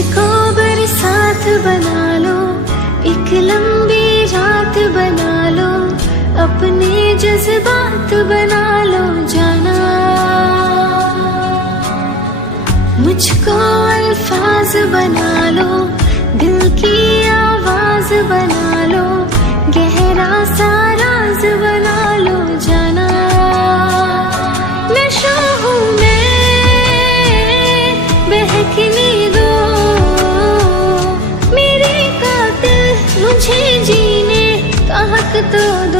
मुझको बरसात बना लो, एक लंबी रात बना लो, अपने जज्बात बना लो जाना। मुझको अल्फाज बना लो, दिल की आवाज बना लो, गहरा सा राज बना लो जाना। नशा हूँ मैं, बहकने दो मेरे कातिल, मुझे जीने का हक तो दो।